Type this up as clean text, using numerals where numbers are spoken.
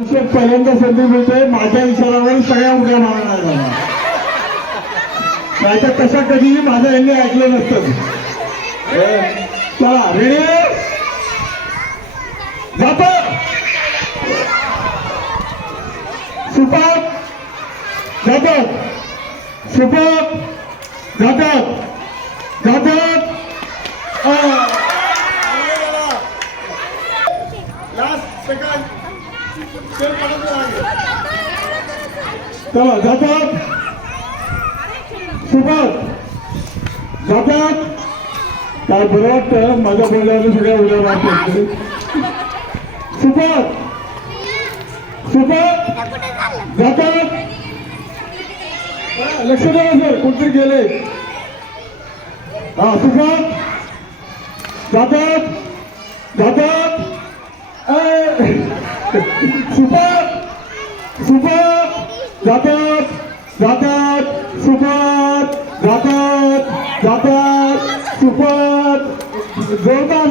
पहिल्यांदा संधी मिळते माझ्या विचारावर सगळ्या उड्या मारणार नाही तर तशा कधीही माझं यांनी ऐकलं नसतं. चला रेडी जातो सुपर जातात सुपर जातात जातात लास्ट सेकंड चला जातात सुपर जातात. काय बरं वाटतं माझ्या बोलण्याने सगळ्या उद्या वाटतात. सुपर सुपर जातात. लक्ष द्या सर कुठे गेले. हा सुपर जातात जातात सुपर सुपर जातात जातात सुपर जातात जातात सुपर जोरदार